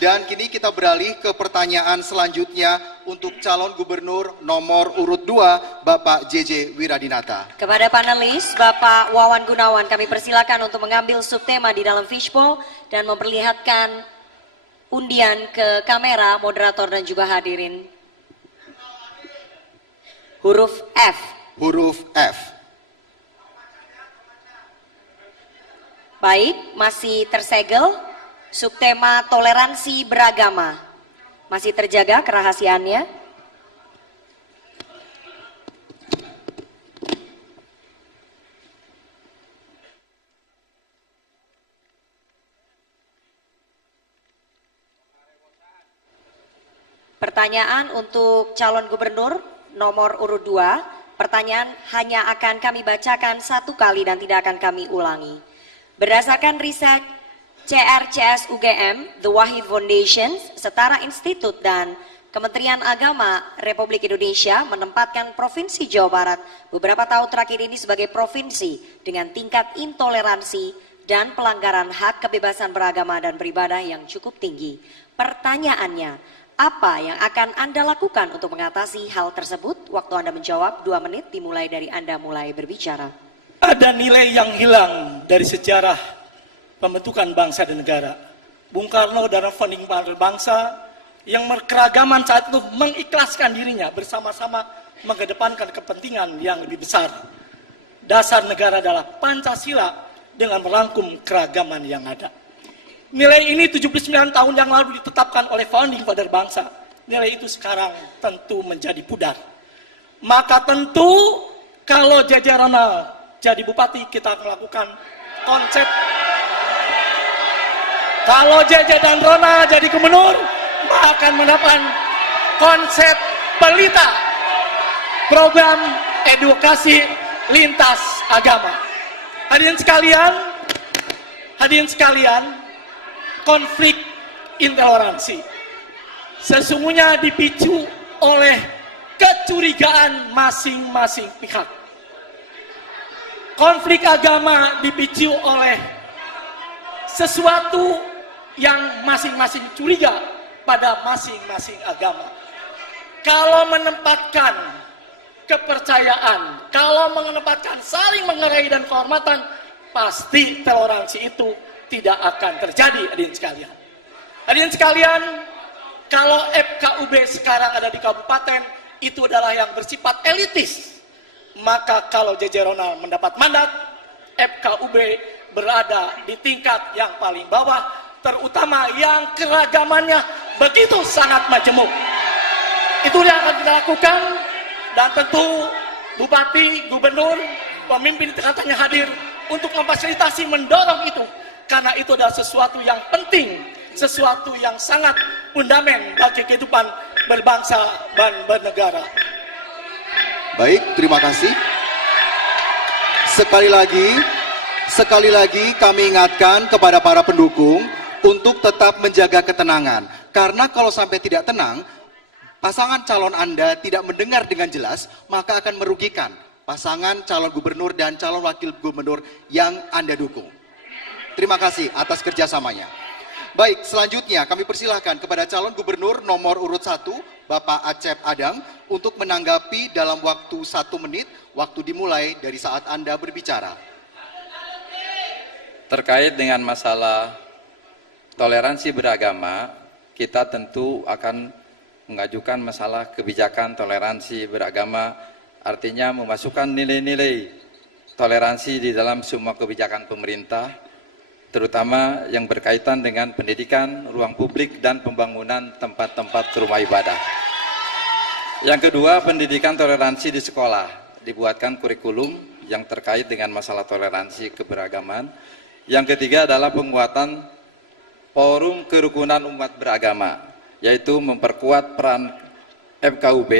Dan kini kita beralih ke pertanyaan selanjutnya untuk calon gubernur nomor urut 2, Bapak JJ Wiradinata. Kepada panelis, Bapak Wawan Gunawan, kami persilakan untuk mengambil subtema di dalam fishbowl dan memperlihatkan undian ke kamera, moderator dan juga hadirin. Huruf F. Huruf F. Baik, masih tersegel. Subtema toleransi beragama. Masih terjaga kerahasiaannya. Pertanyaan untuk calon gubernur nomor urut 2. Pertanyaan hanya akan kami bacakan satu kali dan tidak akan kami ulangi. Berdasarkan riset CRCS UGM, The Wahid Foundation, Setara Institut dan Kementerian Agama Republik Indonesia menempatkan Provinsi Jawa Barat beberapa tahun terakhir ini sebagai provinsi dengan tingkat intoleransi dan pelanggaran hak kebebasan beragama dan beribadah yang cukup tinggi. Pertanyaannya, apa yang akan Anda lakukan untuk mengatasi hal tersebut? Waktu Anda menjawab 2 menit dimulai dari Anda mulai berbicara. Ada nilai yang hilang dari sejarah pembentukan bangsa dan negara. Bung Karno dalam founding father bangsa yang keragaman saat itu mengikhlaskan dirinya bersama-sama mengedepankan kepentingan yang lebih besar. Dasar negara adalah Pancasila dengan merangkum keragaman yang ada. Nilai ini 79 tahun yang lalu ditetapkan oleh founding father bangsa. Nilai itu sekarang tentu menjadi pudar. Maka tentu kalau JJ Rona jadi bupati, kita melakukan konsep. Kalau JJ dan Rona jadi gubernur, akan mendapat konsep pelita, program edukasi lintas agama. Hadirin sekalian, konflik intoleransi sesungguhnya dipicu oleh kecurigaan masing-masing pihak. Konflik agama dipicu oleh sesuatu yang masing-masing curiga pada masing-masing agama. Kalau menempatkan kepercayaan, kalau menempatkan saling menghargai dan kehormatan, pasti toleransi itu tidak akan terjadi, hadirin sekalian. Hadirin sekalian, kalau FKUB sekarang ada di kabupaten, itu adalah yang bersifat elitis. Maka kalau JJ Rona mendapat mandat, FKUB berada di tingkat yang paling bawah, terutama yang keragamannya begitu sangat majemuk. Itu yang akan kita lakukan, dan tentu bupati, gubernur, pemimpin di tingkatannya hadir untuk memfasilitasi, mendorong itu, karena itu adalah sesuatu yang penting, sesuatu yang sangat fundamental bagi kehidupan berbangsa dan bernegara. Baik, terima kasih. Sekali lagi kami ingatkan kepada para pendukung untuk tetap menjaga ketenangan. Karena kalau sampai tidak tenang, pasangan calon Anda tidak mendengar dengan jelas, maka akan merugikan pasangan calon gubernur dan calon wakil gubernur yang Anda dukung. Terima kasih atas kerjasamanya. Baik, selanjutnya kami persilahkan kepada calon gubernur nomor urut 1, Bapak Acep Adang, untuk menanggapi dalam waktu 1 menit, waktu dimulai dari saat Anda berbicara. Terkait dengan masalah toleransi beragama, kita tentu akan mengajukan masalah kebijakan toleransi beragama, artinya memasukkan nilai-nilai toleransi di dalam semua kebijakan pemerintah, terutama yang berkaitan dengan pendidikan, ruang publik, dan pembangunan tempat-tempat rumah ibadah. Yang kedua, pendidikan toleransi di sekolah, dibuatkan kurikulum yang terkait dengan masalah toleransi keberagaman. Yang ketiga adalah penguatan forum kerukunan umat beragama, yaitu memperkuat peran FKUB,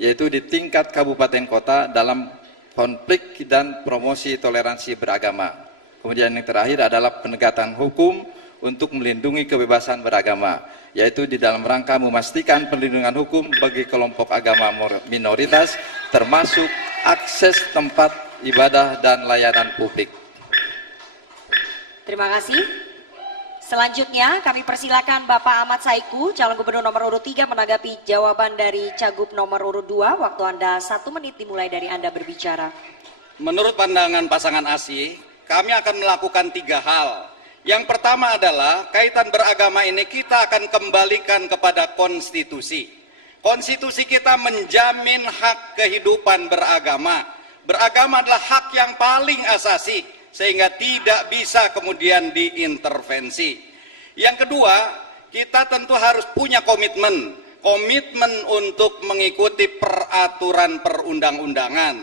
yaitu di tingkat kabupaten kota dalam konflik dan promosi toleransi beragama. Kemudian yang terakhir adalah penegakan hukum untuk melindungi kebebasan beragama, yaitu di dalam rangka memastikan perlindungan hukum bagi kelompok agama minoritas, termasuk akses tempat ibadah dan layanan publik. Terima kasih. Selanjutnya kami persilakan Bapak Ahmad Saiku, calon gubernur nomor urut 3 menanggapi jawaban dari Cagup nomor urut 2. Waktu Anda 1 menit dimulai dari Anda berbicara. Menurut pandangan pasangan ASI, kami akan melakukan 3 hal. Yang pertama adalah kaitan beragama ini kita akan kembalikan kepada konstitusi. Konstitusi kita menjamin hak kehidupan beragama. Beragama adalah hak yang paling asasi, sehingga tidak bisa kemudian diintervensi. Yang kedua, kita tentu harus punya komitmen untuk mengikuti peraturan perundang-undangan.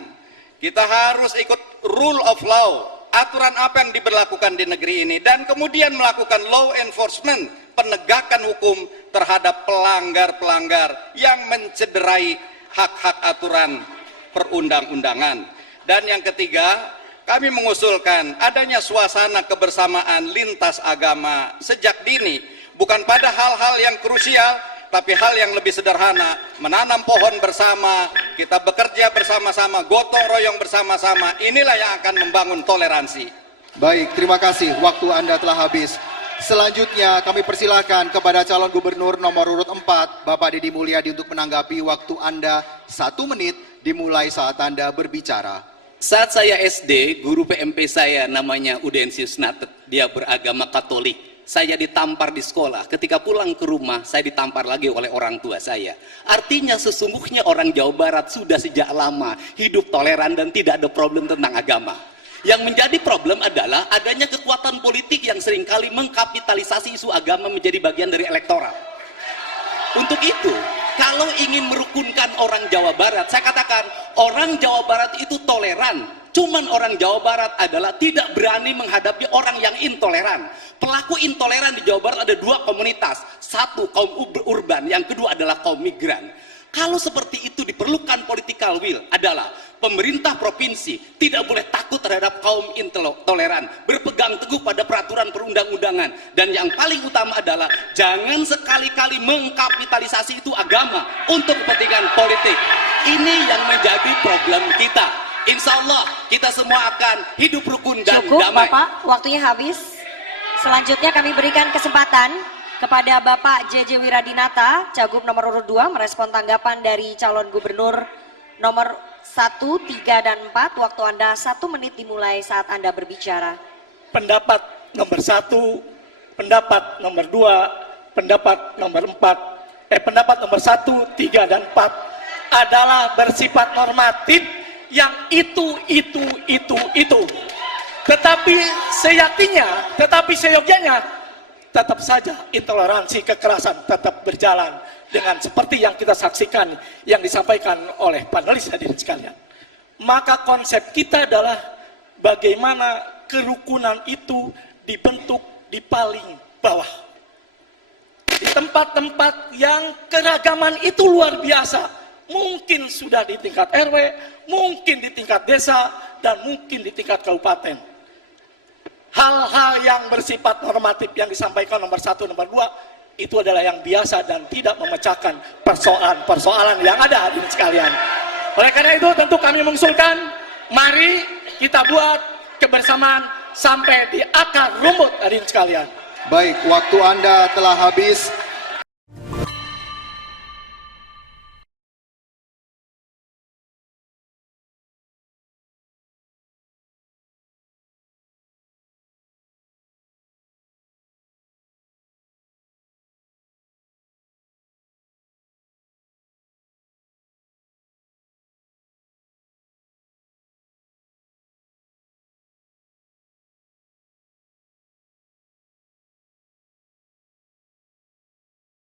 Kita harus ikut rule of law, aturan apa yang diberlakukan di negeri ini, dan kemudian melakukan law enforcement, penegakan hukum terhadap pelanggar-pelanggar yang mencederai hak-hak aturan perundang-undangan. Dan yang ketiga, kami mengusulkan adanya suasana kebersamaan lintas agama sejak dini, bukan pada hal-hal yang krusial, tapi hal yang lebih sederhana, menanam pohon bersama, kita bekerja bersama-sama, gotong royong bersama-sama, inilah yang akan membangun toleransi. Baik, terima kasih. Waktu Anda telah habis. Selanjutnya kami persilakan kepada calon gubernur nomor urut 4, Bapak Deddy Mulyadi untuk menanggapi. Waktu Anda 1 menit dimulai saat Anda berbicara. Saat saya SD, guru PMP saya namanya Udensius Natet, dia beragama Katolik. Saya ditampar di sekolah, ketika pulang ke rumah saya ditampar lagi oleh orang tua saya. Artinya sesungguhnya orang Jawa Barat sudah sejak lama hidup toleran dan tidak ada problem tentang agama. Yang menjadi problem adalah adanya kekuatan politik yang seringkali mengkapitalisasi isu agama menjadi bagian dari elektoral. Untuk itu, kalau ingin merukunkan orang Jawa Barat, saya katakan orang Jawa Barat itu toleran. Cuman orang Jawa Barat adalah tidak berani menghadapi orang yang intoleran. Pelaku intoleran di Jawa Barat ada 2 komunitas. Satu kaum urban, yang kedua adalah kaum migran. Kalau seperti itu diperlukan political will adalah pemerintah provinsi tidak boleh takut terhadap kaum intoleran, berpegang teguh pada peraturan perundang-undangan, dan yang paling utama adalah jangan sekali-kali mengkapitalisasi itu agama untuk kepentingan politik. Ini yang menjadi problem kita. Insya Allah kita semua akan hidup rukun dan Cukup, damai. Bapak, waktunya habis. Selanjutnya kami berikan kesempatan kepada Bapak JJ Wiradinata, Cagup nomor urut 2, merespon tanggapan dari calon gubernur nomor 1, 3, dan 4. Waktu Anda 1 menit dimulai saat Anda berbicara. Pendapat nomor 1, pendapat nomor 2, pendapat nomor 4, pendapat nomor 1, 3, dan 4 adalah bersifat normatif yang itu. Tetapi seyakinnya, tetapi seyogyanya, tetap saja intoleransi kekerasan tetap berjalan dengan seperti yang kita saksikan yang disampaikan oleh panelis hadirin sekalian. Maka konsep kita adalah bagaimana kerukunan itu dibentuk di paling bawah. Di tempat-tempat yang keragaman itu luar biasa. Mungkin sudah di tingkat RW, mungkin di tingkat desa, dan mungkin di tingkat kabupaten. Hal-hal yang bersifat normatif yang disampaikan nomor 1, nomor 2 itu adalah yang biasa dan tidak memecahkan persoalan-persoalan yang ada hadirin sekalian. Oleh karena itu tentu kami mengusulkan, mari kita buat kebersamaan sampai di akar rumput hadirin sekalian. Baik, waktu Anda telah habis.